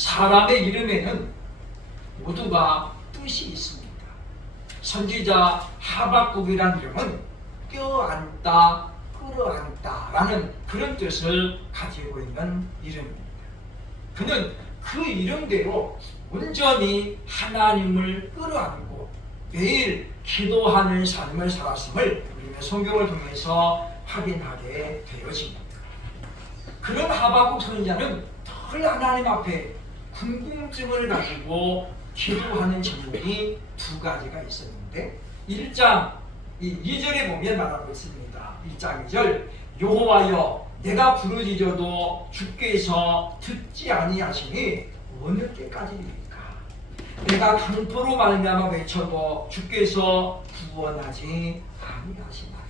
사람의 이름에는 모두가 뜻이 있습니다. 선지자 하박국이라는 이름은 껴안다, 끌어안다라는 그런 뜻을 가지고 있는 이름입니다. 그는 그 이름대로 온전히 하나님을 끌어안고 매일 기도하는 삶을 살았음을 우리는 성경을 통해서 확인하게 되어집니다. 그런 하박국 선지자는 늘 하나님 앞에 궁금증을 가지고 기도하는 제목이 두 가지가 있었는데 1장 2절에 보면 말하고 있습니다. 1장 2절 여호와여 내가 부르짖어도 주께서 듣지 아니하시니 어느 때까지입니까? 내가 강포로 말미암아 외쳐도 주께서 구원하지 아니하시나이다.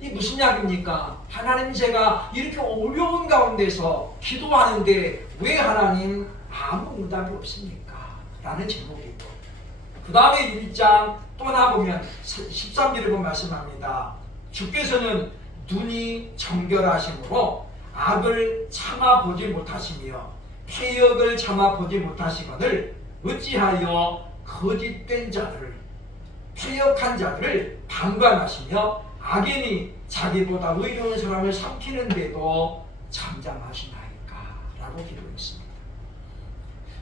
이 무슨 이야기입니까? 하나님 제가 이렇게 어려운 가운데서 기도하는데 왜 하나님 아무 응답이 없습니까? 라는 제목이고 그 다음에 1장 떠나보면 13절에 보면 말씀합니다. 주께서는 눈이 정결하심으로 악을 참아보지 못하시며 폐역을 참아보지 못하시거늘 어찌하여 거짓된 자들을 폐역한 자들을 방관하시며 악인이 자기보다 의로운 사람을 삼키는데도 잠잠하시나이까? 라고 기도했습니다.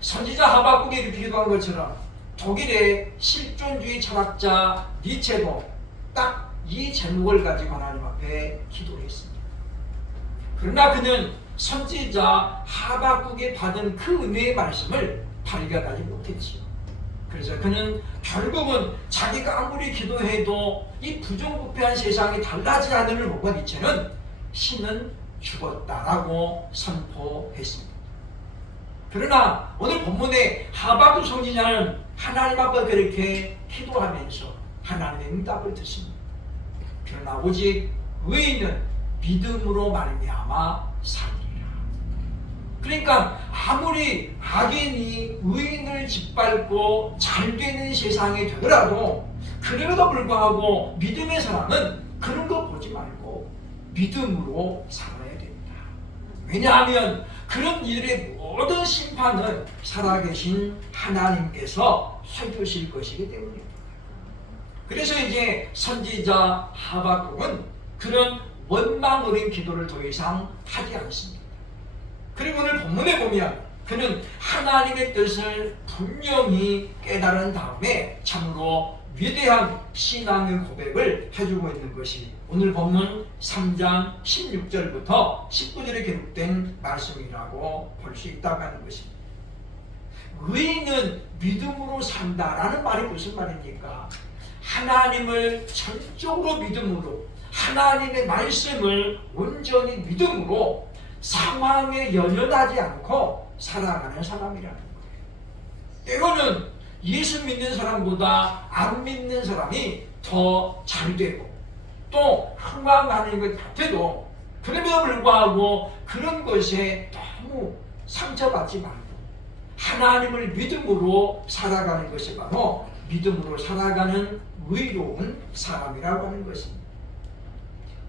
선지자 하박국이 이렇게 기도한 것처럼 독일의 실존주의 철학자 니체도 딱 이 제목을 가지고 하나님 앞에 기도했습니다. 그러나 그는 선지자 하박국이 받은 그 은혜의 말씀을 발견하지 못했지요. 그래서 그는 결국은 자기가 아무리 기도해도 이 부정부패한 세상이 달라지지 않음을 보고 니체는 신은 죽었다라고 선포했습니다. 그러나 오늘 본문의 하박국 선지자는 하나님 앞에 그렇게 기도하면서 하나님의 응답을 듣습니다. 그러나 오직 의인은 믿음으로 말미암아 살리라. 그러니까 아무리 악인이 의인을 짓밟고 잘 되는 세상이 되더라도 그럼에도 불구하고 믿음의 사람은 그런 거 보지 말고 믿음으로 살아야 됩니다. 왜냐하면 그런 이들의 모든 심판은 살아계신 하나님께서 해주실 것이기 때문입니다. 그래서 이제 선지자 하박국은 그런 원망 어린 기도를 더 이상 하지 않습니다. 그리고 오늘 본문에 보면 그는 하나님의 뜻을 분명히 깨달은 다음에 참으로 위대한 신앙의 고백을 해주고 있는 것이 오늘 본문 3장 16절부터 19절에 기록된 말씀이라고 볼 수 있다고 하는 것입니다. 의인은 믿음으로 산다라는 말이 무슨 말입니까? 하나님을 전적으로 믿음으로 하나님의 말씀을 온전히 믿음으로 상황에 연연하지 않고 살아가는 사람이라는 거예요. 때로는 예수 믿는 사람보다 안 믿는 사람이 더 잘되고 또 흥망하는 것 같아도 그럼에도 불구하고 그런 것에 너무 상처받지 말고 하나님을 믿음으로 살아가는 것이 바로 믿음으로 살아가는 의로운 사람이라고 하는 것입니다.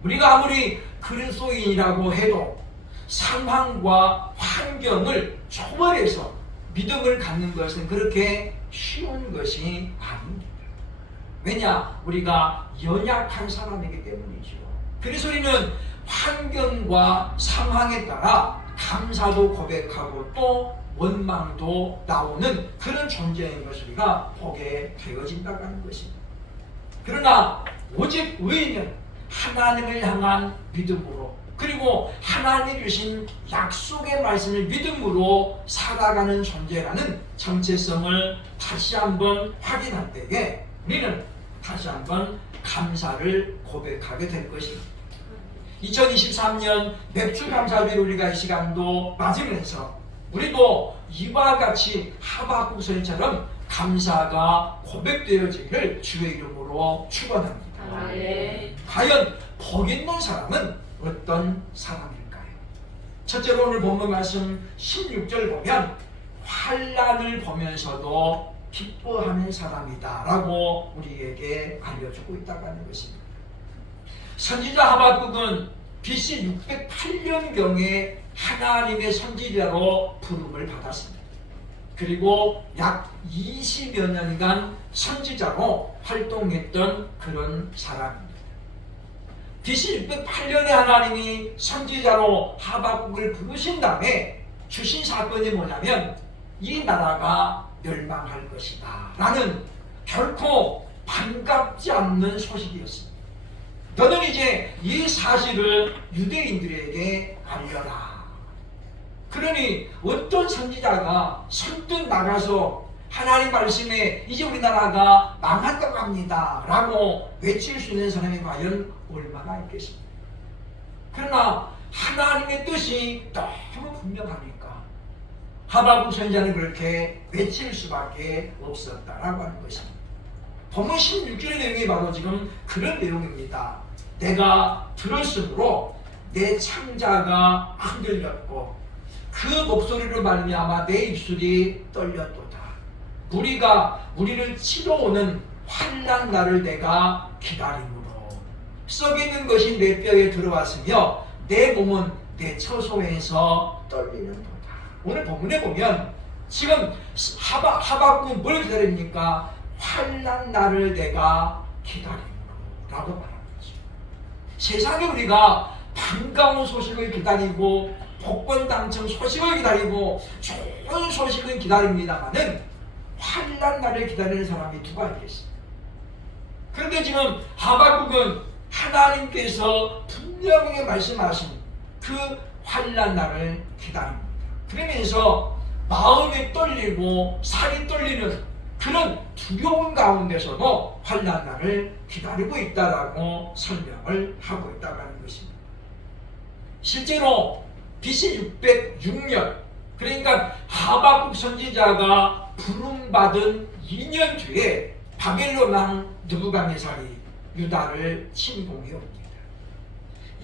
우리가 아무리 그리스도인이라고 해도 상황과 환경을 초월해서 믿음을 갖는 것은 그렇게 쉬운 것이 아닙니다. 왜냐? 우리가 연약한 사람이기 때문이죠. 그래서 우리는 환경과 상황에 따라 감사도 고백하고 또 원망도 나오는 그런 존재인 것을 우리가 보게 되어진다고 하는 것입니다. 그러나 오직 의인은 하나님을 향한 믿음으로 그리고 하나님이 주신 약속의 말씀을 믿음으로 살아가는 존재라는 정체성을 다시 한번 확인할 때에 우리는 다시 한번 감사를 고백하게 될 것입니다. 2023년 맥주 감사주일 우리가 이 시간도 맞으면서 우리도 이와 같이 하박국 선지처럼 감사가 고백되어지기를 주의 이름으로 축원합니다. 네. 과연 복 있는 사람은 어떤 사람일까요? 첫째로 오늘 본문 말씀 16절 보면 환난을 보면서도 기뻐하는 사람이다 라고 우리에게 알려주고 있다고 하는 것입니다. 선지자 하박국은 BC 608년경에 하나님의 선지자로 부름을 받았습니다. 그리고 약 20여 년간 선지자로 활동했던 그런 사람입니다. BC 608년에 하나님이 선지자로 하박국을 부르신 다음에 주신 사건이 뭐냐면 이 나라가 멸망할 것이다 라는 결코 반갑지 않는 소식이었습니다. 너는 이제 이 사실을 유대인들에게 알려라. 그러니 어떤 선지자가 선뜻 나가서 하나님 말씀에 이제 우리나라가 망한다고 합니다 라고 외칠 수 있는 사람이 과연 얼마나 있겠습니까? 그러나 하나님의 뜻이 너무 분명하니까 하박국 선지자는 그렇게 외칠 수밖에 없었다라고 하는 것입니다. 본문 16절의 내용이 바로 지금 그런 내용입니다. 내가 들었으므로 내 창자가 흔들렸고 그 목소리로 말미암아 내 입술이 떨렸도다. 무리가 우리를 치러 오는 환난 날을 내가 기다림으로 썩이는 것이 내 뼈에 들어왔으며 내 몸은 내 처소에서 떨리는도다. 오늘 본문에 보면 지금 하박국은 뭘 기다립니까? 환난 날을 내가 기다림으로 라고 말하는 거죠. 세상에 우리가 반가운 소식을 기다리고 복권 당첨 소식을 기다리고 좋은 소식을 기다립니다만은 환난 날을 기다리는 사람이 누가 있겠습니까? 그런데 지금 하박국은 하나님께서 분명히 말씀하신 그 환난 날을 기다립니다. 그러면서 마음이 떨리고 살이 떨리는 그런 두려움 가운데서도 환난 날을 기다리고 있다라고 설명을 하고 있다고 하는 것입니다. 실제로 BC 606년 그러니까 하박국 선지자가 부름받은 2년 뒤에 바벨론 왕 느부갓네살이 유다를 침공해 옵니다.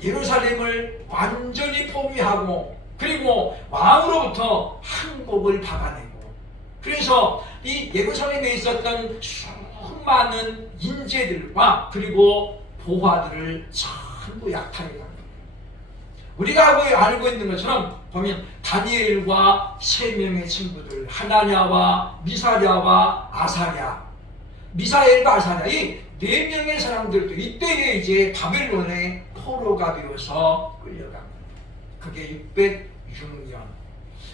예루살렘을 완전히 포위하고 그리고 왕으로부터 한국을 박아내고 그래서 이 예루살렘에 있었던 수많은 인재들과 그리고 보화들을 전부 약탈해갑니다. 우리가 알고 있는 것처럼 보면 다니엘과 3명의 친구들 하나냐와 미사랴와 아사랴 미사엘과 아사랴 이 4명의 사람들도 이때에 이제 바벨론의 포로가 되어서 끌려갑니다. 그게 606년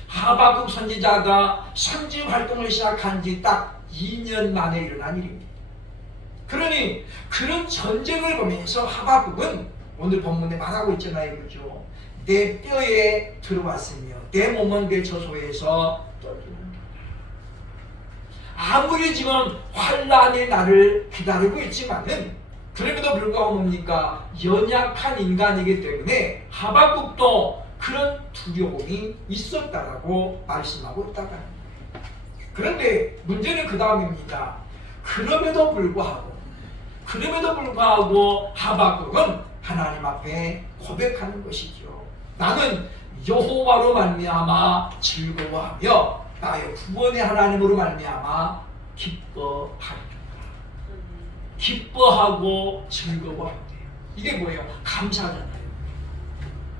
하박국 선지자가 선지 활동을 시작한 지 딱 2년 만에 일어난 일입니다. 그러니 그런 전쟁을 보면서 하박국은 오늘 본문에 말하고 있잖아요. 그렇죠? 내 뼈에 들어왔으며 내 몸은 내 처소에서 떨리는도다. 아무리 지금 환난의 날을 기다리고 있지만은 그럼에도 불구하고 뭡니까? 연약한 인간이기 때문에 하박국도 그런 두려움이 있었다라고 말씀하고 있다고 합니다. 그런데 문제는 그 다음입니다. 그럼에도 불구하고 하박국은 하나님 앞에 고백하는 것이죠. 나는 여호와로 말미암아 즐거워하며 나의 구원의 하나님으로 말미암아 기뻐하리라. 기뻐하고 즐거워한대요. 이게 뭐예요? 감사잖아요.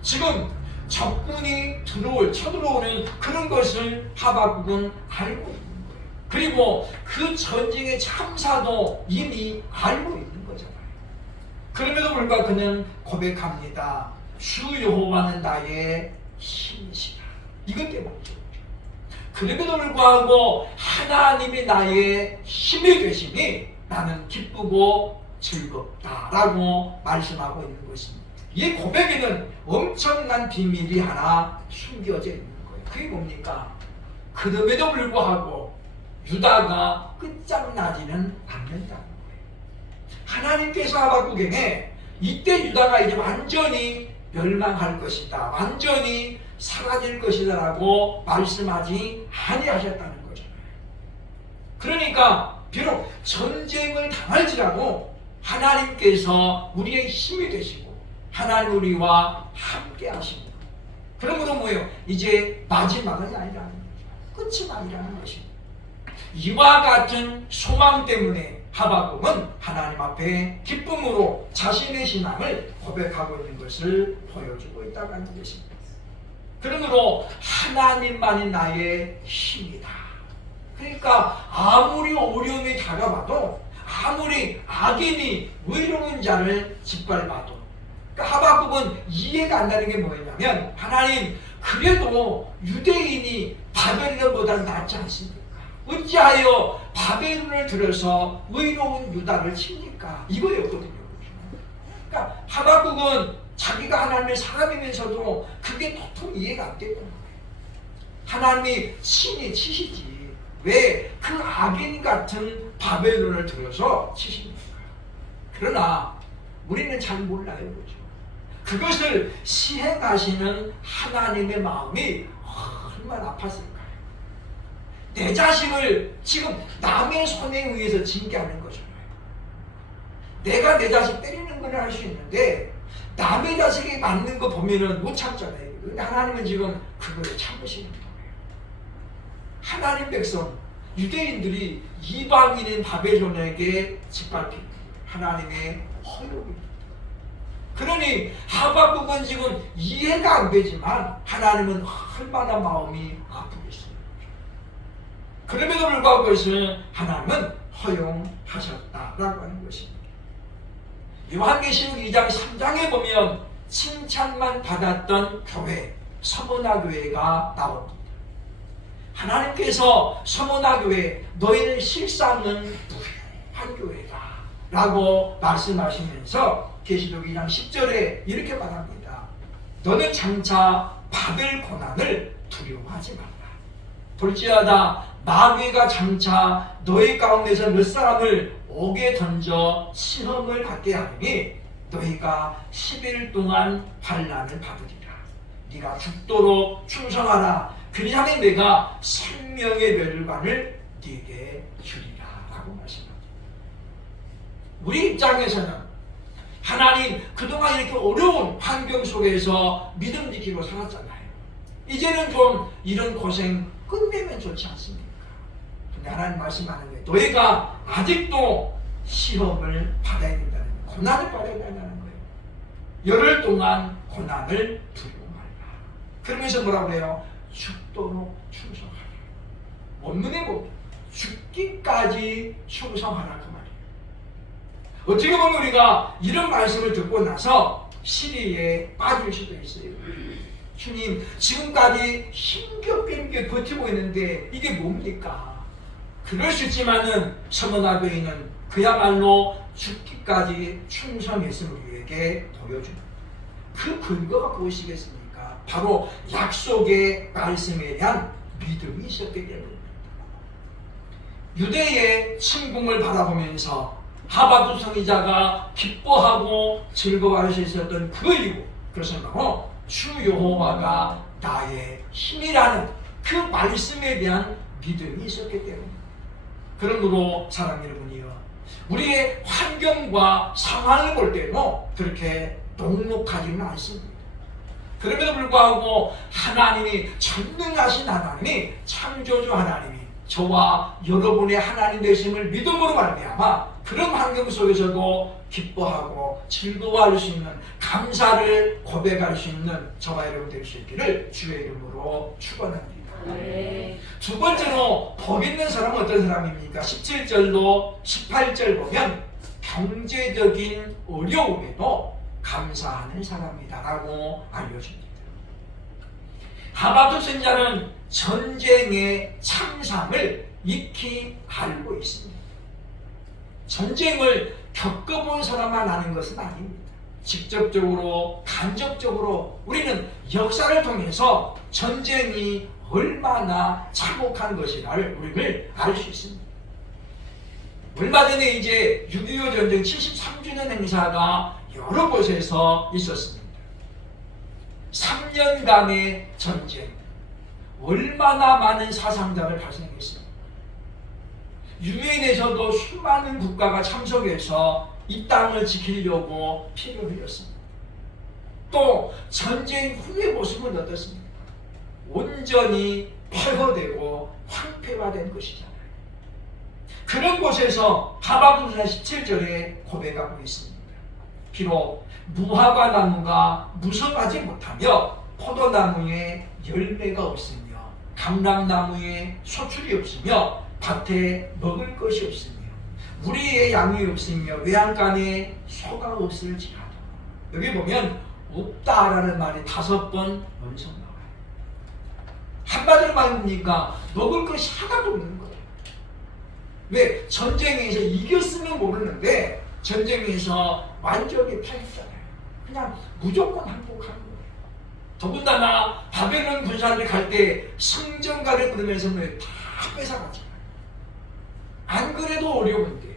지금 적군이 쳐들어오는 그런 것을 하박국은 알고 있는 거예요. 그리고 그 전쟁의 참사도 이미 알고 있는 거잖아요. 그럼에도 불구하고 그는 고백합니다. 주 여호와는 나의 힘이시다. 이것 때문이죠. 그럼에도 불구하고 하나님이 나의 힘이 되시니 나는 기쁘고 즐겁다라고 말씀하고 있는 것입니다. 이 고백에는 엄청난 비밀이 하나 숨겨져 있는 거예요. 그게 뭡니까? 그럼에도 불구하고 유다가 끝장나지는 않는다는 거예요. 하나님께서 하박국에게 이때 유다가 이제 완전히 멸망할 것이다, 완전히 사라질 것이다 라고 말씀하지 아니하셨다는 거잖아요. 그러니까 비록 전쟁을 당할지라도 하나님께서 우리의 힘이 되시고 하나님 우리와 함께 하시고 그러므로 뭐예요? 이제 마지막은 아니라는 거죠. 끝은 아니라는 것입니다. 이와 같은 소망 때문에 하박국은 하나님 앞에 기쁨으로 자신의 신앙을 고백하고 있는 것을 보여주고 있다고 하는 것입니다. 그러므로 하나님만이 나의 힘이다. 그러니까 아무리 어려움이 다가와도, 아무리 악인이 의로운 자를 짓밟아도, 그러니까 하박국은 이해가 안 가는 게 뭐냐면, 하나님, 그래도 유대인이 바벨론보다 낫지 않습니까? 어찌하여 바벨론을 들어서 의로운 유다를 칩니까? 이거였거든요. 그러니까 하박국은 자기가 하나님의 사람이면서도 그게 도통 이해가 안 되는 거예요. 하나님이 친히 치시지 왜 그 악인 같은 바벨론을 들어서 치십니까? 그러나 우리는 잘 몰라요. 그렇죠? 그것을 시행하시는 하나님의 마음이 얼마나 아팠을까요? 내 자식을 지금 남의 손에 의해서 징계하는 거잖아요. 내가 내 자식 때리는 건 할 수 있는데 남의 자식이 맞는 거 보면은 못 참잖아요. 근데 하나님은 지금 그거를 참으시는 거예요. 하나님 백성, 유대인들이 이방인인 바벨론에게 짓밟힌 하나님의 허용입니다. 그러니 하박국은 지금 이해가 안 되지만 하나님은 얼마나 마음이 아프겠어요. 그럼에도 불구하고 그것을 하나님은 허용하셨다라고 하는 것입니다. 요한계시록 2장 3장에 보면 칭찬만 받았던 교회, 서문화 교회가 나옵니다. 하나님께서 서문화 교회, 너희는 실상은 부유한 교회다 라고 말씀하시면서 계시록 2장 10절에 이렇게 말합니다. 너는 장차 받을 고난을 두려워하지 말라. 볼지어다 마귀가 장차 너희 가운데서 몇 사람을 옥에 던져 시험을 받게 하니 너희가 10일 동안 환난을 받으리라. 네가 죽도록 충성하라. 그리하면 내가 생명의 멸관을 네게 주리라 라고 말씀합니다. 우리 입장에서는 하나님 그동안 이렇게 어려운 환경 속에서 믿음 지키고 살았잖아요. 이제는 좀 이런 고생 끝내면 좋지 않습니까? 근데 하나님 말씀하는 거예요. 너희가 아직도 시험을 받아야 된다는 거예요. 고난을 받아야 된다는 거예요. 열흘 동안 고난을 두려워 말라. 그러면서 뭐라고 해요? 죽도록 충성하라. 원문에 보면 죽기까지 충성하라 그 말이에요. 어떻게 보면 우리가 이런 말씀을 듣고 나서 시리에 빠질 수도 있어요. 주님, 지금까지 힘겹게 버티고 있는데 이게 뭡니까? 그럴 수 있지만은 서문화 교회는 그야말로 죽기까지 충성했음을 우리에게 보여줍니다. 그 근거가 무엇이겠습니까? 바로 약속의 말씀에 대한 믿음이 있었기 때문입니다. 유대의 침공을 바라보면서 하박국 선지자가 기뻐하고 즐거워할 수 있었던 그 이유, 그것은 바로 주 여호와가 나의 힘이라는 그 말씀에 대한 믿음이 있었기 때문입니다. 그러므로 사랑 여러분이요, 우리의 환경과 상황을 볼 때도 그렇게 녹록하지는 않습니다. 그럼에도 불구하고 하나님이 전능하신 하나님이, 창조주 하나님이 저와 여러분의 하나님 되심을 믿음으로 말미암아 그런 환경 속에서도 기뻐하고 즐거워할 수 있는, 감사를 고백할 수 있는 저와 여러분 될 수 있기를 주의 이름으로 축원합니다. 두 번째로 복 있는 사람은 어떤 사람입니까? 17절로 18절 보면 경제적인 어려움에도 감사하는 사람이다 라고 알려줍니다. 하박국 선지자는 전쟁의 참상을 익히 알고 있습니다. 전쟁을 겪어본 사람만 아는 것은 아닙니다. 직접적으로, 간접적으로 우리는 역사를 통해서 전쟁이 얼마나 참혹한 것이라를 우리를 알 수 있습니다. 얼마 전에 이제 6.25 전쟁 73주년 행사가 여러 곳에서 있었습니다. 3년간의 전쟁, 얼마나 많은 사상자를 발생했습니다. 유엔에서도 수많은 국가가 참석해서 이 땅을 지키려고 피를 흘렸습니다. 또 전쟁 후의 모습은 어떻습니까? 온전히 폐허되고 황폐화된 것이잖아요. 그런 곳에서 하박국서 17절에 고백하고 있습니다. 비록 무화과 나무가 무성하지 못하며 포도나무에 열매가 없으며 감람나무에 소출이 없으며 밭에 먹을 것이 없으며 우리의 양이 없으며 외양간에 소가 없을지라도 여기 보면 없다라는 말이 5번 연속 나와요. 한마디로 말하니까 먹을 것이 하나도 없는 거예요. 왜? 전쟁에서 이겼으면 모르는데 전쟁에서 완전히 패했잖아요. 그냥 무조건 항복하는 거예요. 더군다나 바벨론 군사들이 갈 때 성전가를 부르면서 다 뺏어갔잖아요. 안 그래도 어려운데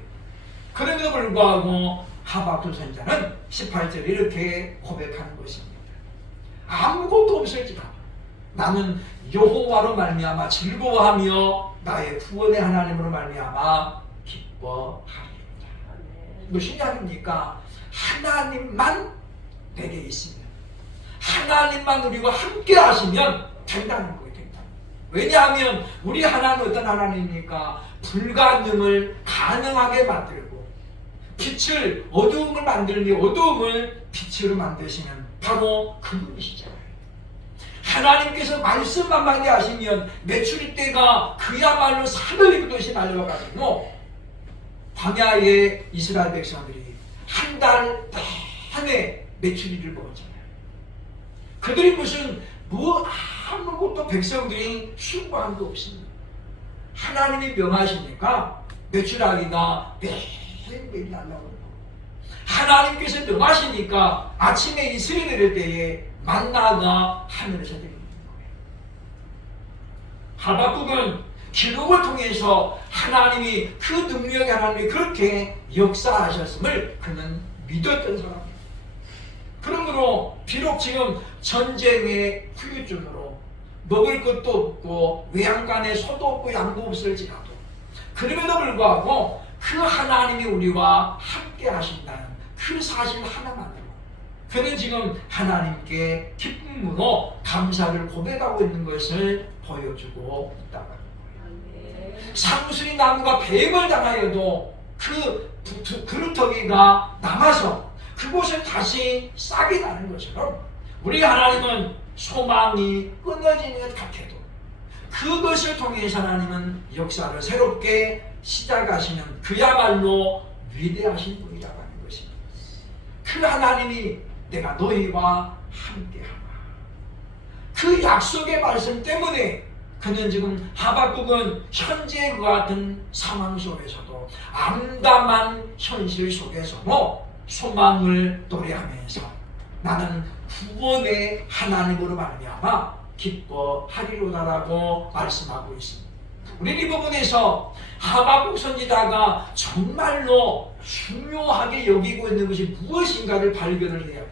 그럼에도 불구하고 하박국 선지자는 18절에 이렇게 고백하는 것입니다. 아무것도 없을지라도 나는 여호와로 말미암아 즐거워하며 나의 구원의 하나님으로 말미암아 기뻐하리로다. 무슨 이야기입니까? 하나님만 내게 있으면 하나님만 우리와 함께 하시면 된다는 거예요. 왜냐하면 우리 하나님은 어떤 하나님입니까? 불가능을 가능하게 만들고 빛을 어두움을 만들며 어두움을 빛으로 만드시는 바로 그분이시잖아요. 하나님께서 말씀 한마디 하시면 메추리 떼가 그야말로 산을 입듯이 날려가지고 광야의 이스라엘 백성들이 한 달 내내 메추리를 먹었잖아요. 그들이 무슨 아무것도 백성들이 수고한 거 없습니다. 하나님이 명하시니까 메추라기가 매일매일 날라오고 하나님께서 명하시니까 아침에 이슬이 내릴 때에 만나가 하늘에서 내리는 거예요. 하박국은 기록을 통해서 하나님이 그 능력의 하나님이 그렇게 역사하셨음을 그는 믿었던 사람입니다. 그러므로 비록 지금 전쟁의 후유증으로 먹을 것도 없고 외양간에 소도 없고 양도 없을지라도 그럼에도 불구하고 그 하나님이 우리와 함께 하신다는 그 사실 하나만으로 그는 지금 하나님께 기쁨으로 감사를 고백하고 있는 것을 보여주고 있다고 하는 거예요. 상수리 나무가 뱀을 당하여도 그 그루터기가 남아서 그곳을 다시 싹이 나는 것처럼 우리 하나님은 소망이 끊어지는 것 같아도 그것을 통해서 하나님은 역사를 새롭게 시작하시는 그야말로 위대하신 분이라고 하는 것입니다. 그 하나님이 내가 너희와 함께하마. 그 약속의 말씀 때문에 그는 지금 하박국은 현재 그 같은 상황 속에서도 암담한 현실 속에서도 소망을 노래하면서 나는 구원의 하나님으로 말미암아 기뻐하리로다라고 말씀하고 있습니다. 우리 이 부분에서 하박국 선지자가 정말로 중요하게 여기고 있는 것이 무엇인가를 발견을 해야 해요.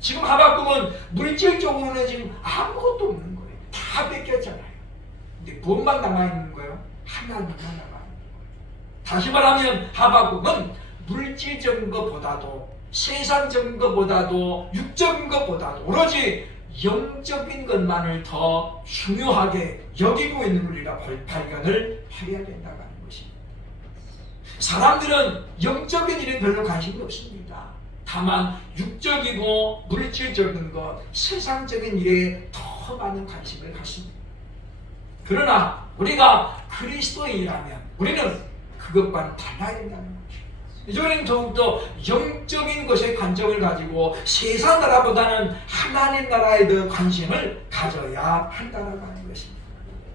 지금 하박국은 물질적으로는 지금 아무것도 없는 거예요. 다 뺏겼잖아요. 근데 무엇만 남아있는 거예요? 하나님만 남아있는 거예요. 다시 말하면 하박국은 물질적인 것보다도 세상적인 것보다도 육적인 것보다도 오로지 영적인 것만을 더 중요하게 여기고 있는 우리가 발견을 해야 된다고 하는 것입니다. 사람들은 영적인 일에 별로 관심이 없습니다. 다만 육적이고 물질적인 것, 세상적인 일에 더 많은 관심을 갖습니다. 그러나 우리가 그리스도인이라면 우리는 그것과는 달라야 된다는 거죠. 이전에는 더욱더 영적인 것에 관점을 가지고 세상 나라보다는 하나님 나라에 더 관심을 가져야 한다는 것입니다.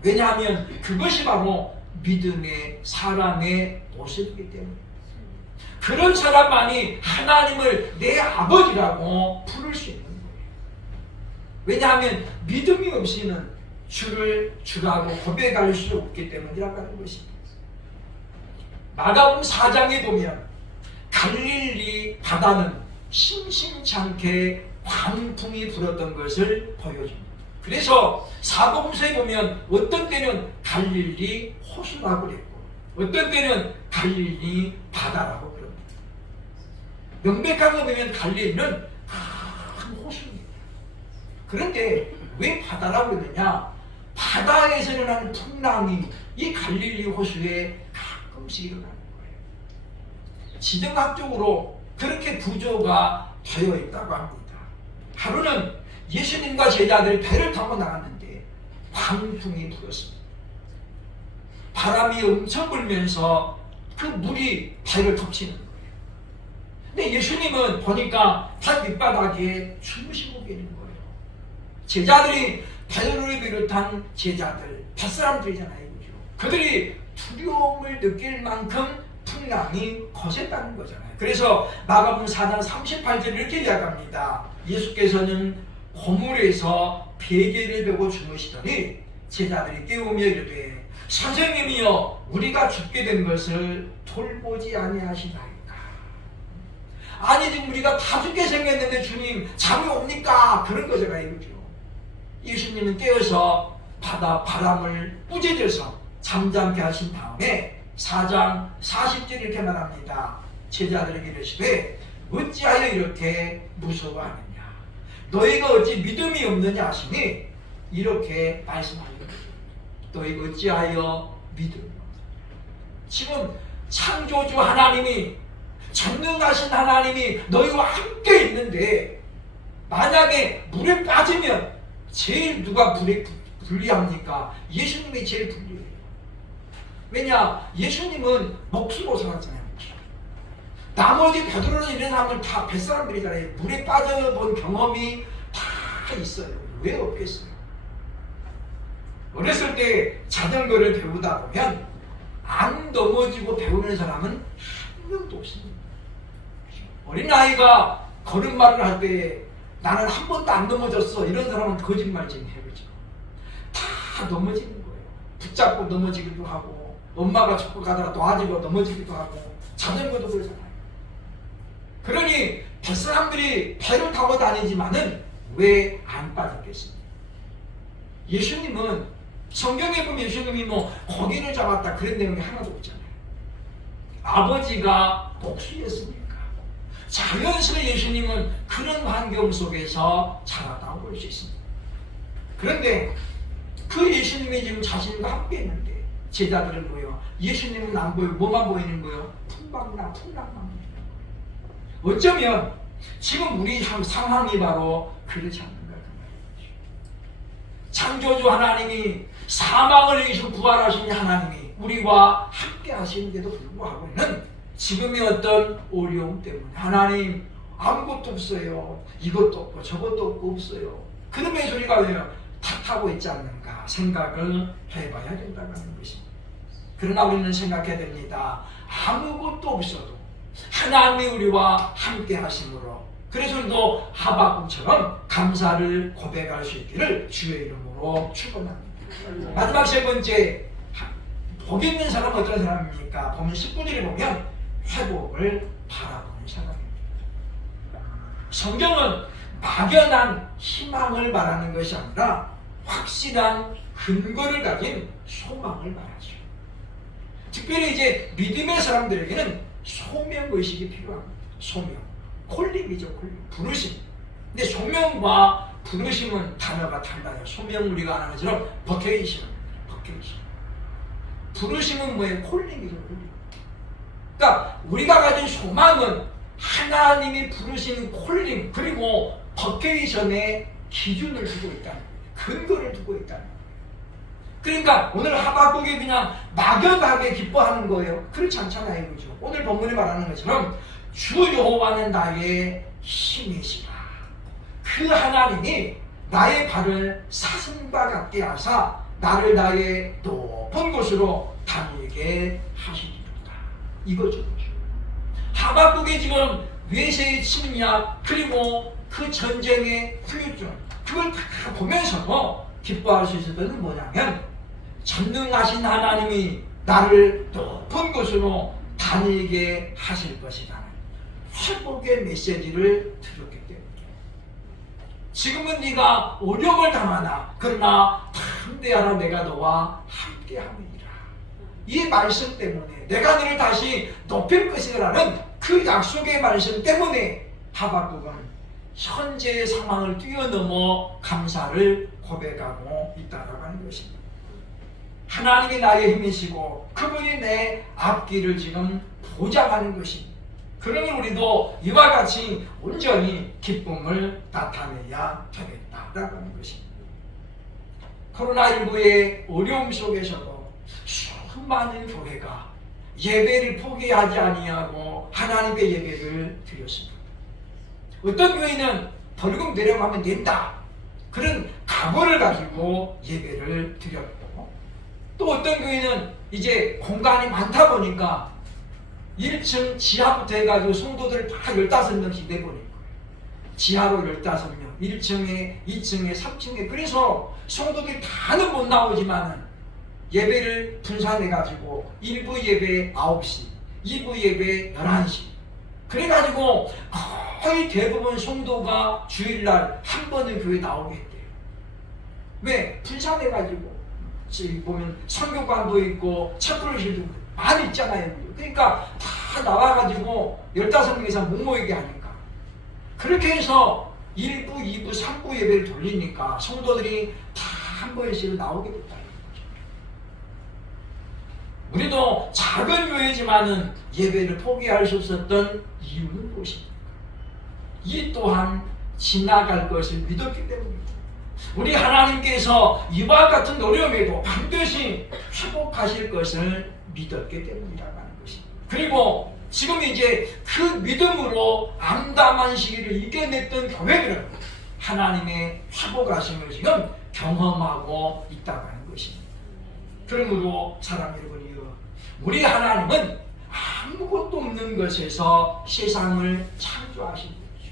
왜냐하면 그것이 바로 믿음의 사람의 모습이기 때문에 그런 사람만이 하나님을 내 아버지라고 부를 수 있는 거예요. 왜냐하면 믿음이 없이는 주를 주라고 고백할 수 없기 때문이라고 하는 것입니다. 마가복음 4장에 보면 갈릴리 바다는 심심찮게 광풍이 불었던 것을 보여줍니다. 그래서 사복음서에 보면 어떤 때는 갈릴리 호수라고 그랬고 어떤 때는 갈릴리 바다라고 그럽니다. 명백하게 보면 갈릴리는 큰 호수입니다. 그런데 왜 바다라고 그러느냐? 바다에서 일어나는 풍랑이 이 갈릴리 호수에 가끔씩 일어나는 거예요. 지정학적으로 그렇게 구조가 되어 있다고 합니다. 하루는 예수님과 제자들 배를 타고 나갔는데 광풍이 불었습니다. 바람이 엄청 불면서 그 물이 배를 덮치는 거예요. 근데 예수님은 보니까 달 밑바닥에 주무시고 계는 거예요. 제자들이 베드로를 비롯한 제자들, 뱃사람들이잖아요. 그죠? 그들이 두려움을 느낄 만큼 풍랑이 거셌다는 거잖아요. 그래서 마가복음 4장 38절 이렇게 이야기합니다. 예수께서는 고물에서 베개를 베고 주무시더니 제자들이 깨우며 이르되 선생님이여 우리가 죽게 된 것을 돌보지 아니하시나이까. 아니 지금 우리가 다 죽게 생겼는데 주님 잠이 옵니까? 그런 거잖아요. 그죠? 예수님은 깨어서 바람을 꾸짖어서 잠잠케 하신 다음에 4장 40절 이렇게 말합니다. 제자들에게 이르시되 어찌하여 이렇게 무서워하느냐 너희가 어찌 믿음이 없느냐 하시니 이렇게 말씀하십니다. 너희가 어찌하여 믿음이 없느냐. 지금 창조주 하나님이 전능하신 하나님이 너희와 함께 있는데 만약에 물에 빠지면 제일 누가 물에 불리합니까? 예수님이 제일 불리해요. 왜냐? 예수님은 목수로 살았잖아요. 나머지 베드로는 이런 사람들 다 뱃사람들이잖아요. 물에 빠져본 경험이 다 있어요. 왜 없겠어요? 어렸을 때 자전거를 배우다 보면 안 넘어지고 배우는 사람은 한 명도 없습니다. 어린아이가 걸음마를 할 때 나는 한 번도 안 넘어졌어 이런 사람은 거짓말쟁이 해요. 다 넘어지는 거예요. 붙잡고 넘어지기도 하고 엄마가 잡고 가다가 도와주고 넘어지기도 하고 자전거도 그러잖아요. 그러니 뱃사람들이 배를 타고 다니지만은 왜 안 빠졌겠습니까? 예수님은 성경에 보면 예수님이 뭐 고기를 잡았다 그런 내용이 하나도 없잖아요. 아버지가 복수였으니까 자연스레 예수님은 그런 환경 속에서 자랐다고 볼 수 있습니다. 그런데 그 예수님이 지금 자신과 함께 있는데 제자들은 뭐예요? 예수님은 안 보이고 뭐만 보이는 거예요? 풍랑만 보이는 거예요. 어쩌면 지금 우리 상황이 바로 그렇지 않는가 그 말이죠. 창조주 하나님이 사망을 이기시고 부활하신 하나님이 우리와 함께 하시는데도 불구하고는 지금의 어떤 어려움 때문에 하나님 아무것도 없어요. 이것도 없고 저것도 없고 없어요. 그놈의 소리가 왜요? 탓하고 있지 않는가 생각을 해봐야 된다는 것입니다. 그러나 우리는 생각해야 됩니다. 아무것도 없어도 하나님이 우리와 함께 하심으로 그래서 우리도 하박국처럼 감사를 고백할 수 있기를 주의 이름으로 축원합니다. 마지막 세 번째 복 있는 사람은 어떤 사람입니까? 보면 19절에 보면 회복을 바라보는 사람입니다. 성경은 막연한 희망을 말하는 것이 아니라 확실한 근거를 가진 소망을 말하죠. 특별히 이제 믿음의 사람들에게는 소명의식이 필요합니다. 소명, 콜링이죠. 콜링, 부르심. 근데 소명과 부르심은 단어가 달라요. 소명 우리가 아는 것처럼 버케이션입니다. 버케이션. 부르심은 뭐예요? 콜링이죠. 콜링. 그러니까 우리가 가진 소망은 하나님이 부르신 콜링 그리고 버케이션의 기준을 두고 있다는 거예요. 근거를 두고 있다는 거예요. 그러니까 오늘 하박국이 그냥 막연하게 기뻐하는 거예요. 그렇지 않잖아요. 그죠? 오늘 본문에 말하는 것처럼 주 여호와는 나의 힘이시라. 그 하나님이 나의 발을 사슴과 같게 하사 나를 나의 높은 곳으로 다니게 하시리로다. 이거죠. 하박국이 지금 외세의 침략 그리고 그 전쟁의 후유증 그걸 다 보면서도 기뻐할 수 있었던 건 뭐냐면 전능하신 하나님이 나를 높은 곳으로 다니게 하실 것이라는 회복의 메시지를 들었기 때문에 지금은 네가 어려움을 당하나 그러나 담대하라 내가 너와 함께함이니라. 이 말씀 때문에 내가 너를 다시 높일 것이라는 그 약속의 말씀 때문에 하박국은 현재의 상황을 뛰어넘어 감사를 고백하고 있다라고 하는 것입니다. 하나님이 나의 힘이시고 그분이 내 앞길을 지금 보장하는 것입니다. 그러면 우리도 이와 같이 온전히 기쁨을 나타내야 되겠다라고 하는 것입니다. 코로나19의 어려움 속에서도 수많은 교회가 예배를 포기하지 아니하고 하나님의 예배를 드렸습니다. 어떤 교회는 벌금 내려고 하면 된다, 그런 각오를 가지고 예배를 드렸고, 또 어떤 교회는 이제 공간이 많다 보니까 1층 지하부터 해가지고 성도들을 다 15명씩 내보낸 거예요. 지하로 15명, 1층에 2층에 3층에. 그래서 성도들이 다는 못 나오지만은 예배를 분산해가지고 1부 예배 9시, 2부 예배 11시. 그래가지고 거의 대부분 성도가 주일날 한 번은 교회 나오게 했대요. 왜? 분산해가지고. 지금 보면 성교관도 있고 차프로실도 많이 있잖아요. 그러니까 다 나와가지고 15명 이상 못 모이게 하니까. 그렇게 해서 1부, 2부, 3부 예배를 돌리니까 성도들이 다 한 번씩 나오게 됐다. 우리도 작은 교회지만은 예배를 포기할 수 없었던 이유는 무엇입니까? 이 또한 지나갈 것을 믿었기 때문입니다. 우리 하나님께서 이와 같은 어려움에도 반드시 회복하실 것을 믿었기 때문이라고 하는 것입니다. 그리고 지금 이제 그 믿음으로 암담한 시기를 이겨냈던 교회들은 하나님의 회복하심을 지금 경험하고 있다고 하는 것입니다. 그러므로 사랑 여러분이요, 우리 하나님은 아무것도 없는 것에서 세상을 창조하신 분이죠.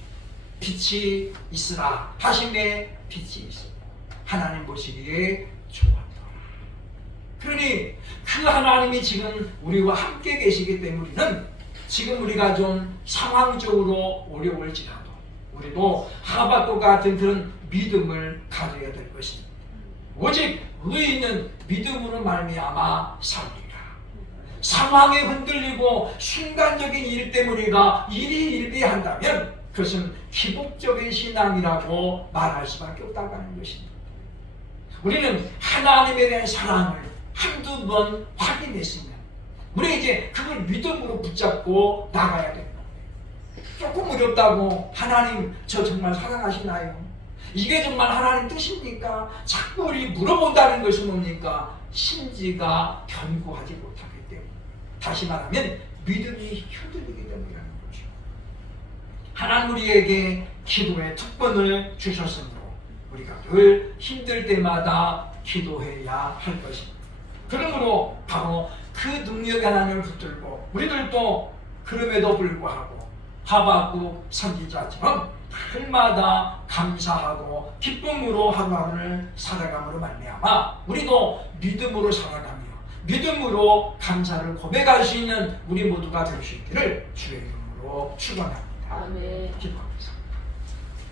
빛이 있으라 하심에 빛이 있어. 하나님 보시기에 좋았다. 그러니 그 하나님이 지금 우리와 함께 계시기 때문에는 지금 우리가 좀 상황적으로 어려울지라도 우리도 하박국 같은 그런 믿음을 가져야 될 것입니다. 오직 의인은 믿음으로 말미암아 살리라. 상황에 흔들리고 순간적인 일 때문이가 일이 일비한다면 그것은 기복적인 신앙이라고 말할 수밖에 없다고 하는 것입니다. 우리는 하나님에 대한 사랑을 한두 번 확인했으면 우리 이제 그걸 믿음으로 붙잡고 나가야 됩니다. 조금 어렵다고 하나님 저 정말 사랑하시나요? 이게 정말 하나님 뜻입니까? 자꾸 우리 물어본다는 것은 뭡니까? 심지가 견고하지 못하기 때문에, 다시 말하면 믿음이 흔들리기 때문이라는 거죠. 하나님 우리에게 기도의 특권을 주셨으므로 우리가 늘 힘들 때마다 기도해야 할 것입니다. 그러므로 바로 그 능력의 하나님을 붙들고 우리들도 그럼에도 불구하고 하박국 선지자처럼 날마다 감사하고 기쁨으로 하루하루를 살아감으로 말미암아 우리도 믿음으로 살아가며 믿음으로 감사를 고백할 수 있는 우리 모두가 될 수 있기를 주의 이름으로 축원합니다. 아멘. 기도합니다.